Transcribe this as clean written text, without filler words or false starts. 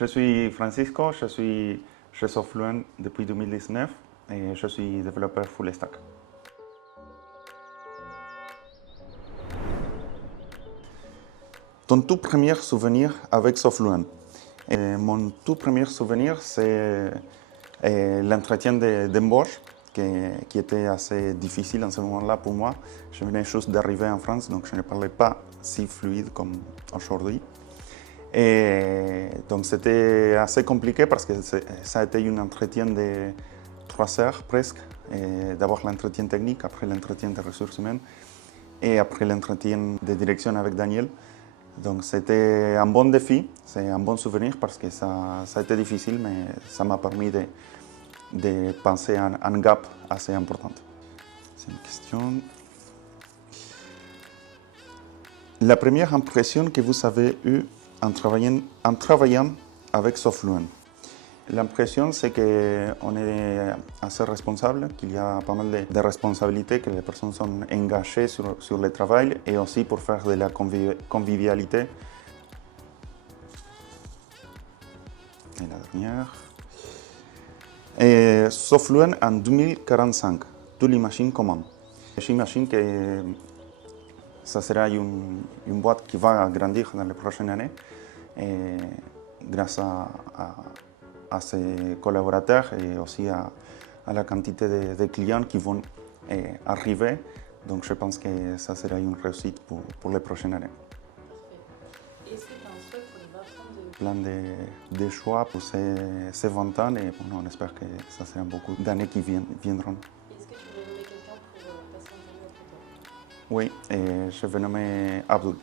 Je suis Francisco, je suis chez Sofluent depuis 2019 et je suis développeur full stack. Ton tout premier souvenir avec Sofluent. Mon tout premier souvenir, c'est l'entretien d'embauche qui était assez difficile en ce moment-là pour moi. Je venais juste d'arriver en France, donc je ne parlais pas si fluide comme aujourd'hui. Et donc c'était assez compliqué parce que ça a été un entretien de 3 heures presque. D'abord l'entretien technique, après l'entretien des ressources humaines et après l'entretien de direction avec Daniel. Donc c'était un bon défi, c'est un bon souvenir parce que ça a été difficile, mais ça m'a permis de penser à un gap assez important. C'est une question. La première impression que vous avez eue en travaillant avec Sofluent. L'impression, c'est qu'on est assez responsable, qu'il y a pas mal de responsabilités, que les personnes sont engagées sur le travail et aussi pour faire de la convivialité. Et la dernière. Sofluent en 2045, tu l'imagines comment? J'imagine que ça sera une boîte qui va grandir dans les prochaines années grâce à ses collaborateurs et aussi à la quantité de clients qui vont arriver. Donc je pense que ça sera une réussite pour les prochaines années. Est-ce que tu as un souhait pour les 20 ans de... Plein de choix pour ces 20 ans et bon, on espère que ça sera beaucoup d'années qui viendront. Est-ce que tu voudrais nommer quelqu'un pour passer un interview après toi? Oui, et je vais nommer Abdul.